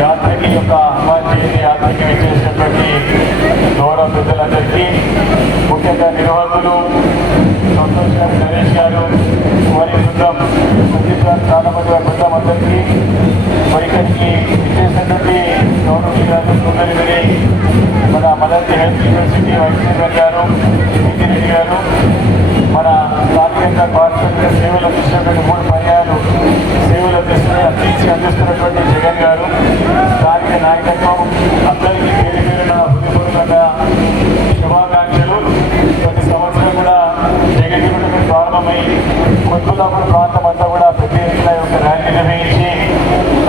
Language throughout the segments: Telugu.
యాత్రకి యొక్క హనుమాన్ జయంతి యాత్రకి విచ్చేసినటువంటి గౌరవ పెద్దలందరికీ, ముఖ్యంగా నిర్వాహకులు సంతోష్ గారు, నరేష్ గారు, వారి బృందం, సందీప్ గారు, చాలా మంది వారి బృందం అందరికీ, మరి ఇక్కడికి విచ్చేసినటువంటి గౌరవ గారు, సుందరి గారి, మన మదర్తి హెల్త్ యూనివర్సిటీ వైస్ చైర్మన్ గారు, రెడ్డి గారు, మన స్థానికంగా కార్పొరేట్ సేవలు అందిస్తున్నటువంటి 3 పర్యాలు సేవలు అందిస్తున్నటువంటి జగన్ గారు, స్థానిక నాయకత్వం అందరికీ పేరు పేరున హృదయపూర్వకంగా శుభాకాంక్షలు. ప్రతి సంవత్సరం కూడా జగన్ ప్రారంభమై కొత్తలాపూర్ ప్రాంతం అంతా కూడా పెద్ద ఎత్తున యొక్క ర్యాలీ నిర్వహించి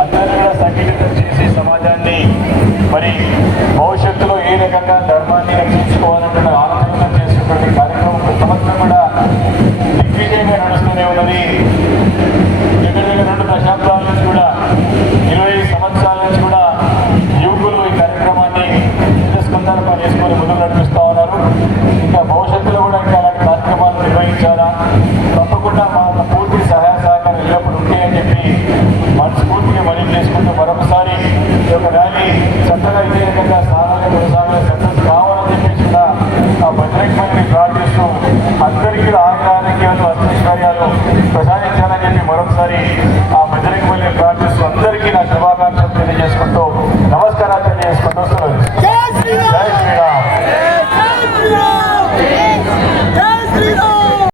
అందరినీ కూడా సంఘటితం చేసి సమాజాన్ని మరి భవిష్యత్తులో ఏ రకంగా ధర్మాన్ని రక్షించుకోవాలన్న ఆలోచన చేసినటువంటి కార్యక్రమం ప్రతి సంవత్సరం కూడా దిగ్విజయంగా నడుస్తూనే ఉన్నది. దగ్గర 2 దశాబ్దాల నుంచి కూడా 20 సంవత్సరాల నుంచి కూడా యువకులు ఈ కార్యక్రమాన్ని స్కందారపై చేసుకొని ముందుకు నడిపిస్తూ ఉన్నారు. ఇంకా భవిష్యత్తులో కూడా ఇంకా అలాంటి కార్యక్రమాలు నిర్వహించాలా, తప్పకుండా మా పూర్తి సహాయ సహకారం ఎల్లప్పుడు ఉంటాయని చెప్పి మనస్ఫూర్తిగా మనం చేసుకుంటూ మరొకసారి ఈ యొక్క ర్యాలీ చక్కగా ఇదే రకంగా సాధారణ కొనసాగా సక్సెస్ కావాలని చెప్పేసి కూడా ఆ బజరంగబలిని ప్రార్థిస్తూ అందరికీ ఆరోగ్యాలు అష్టైశ్వర్యాలు ప్రసాదించాలని చెప్పి మరొకసారి ఆ బజరంగబలిని ప్రార్థిస్తూ అందరికీ నా శుభాకాంక్షలు తెలియజేసుకుంటూ నమస్కారాలు తెలియజేసుకుంటూ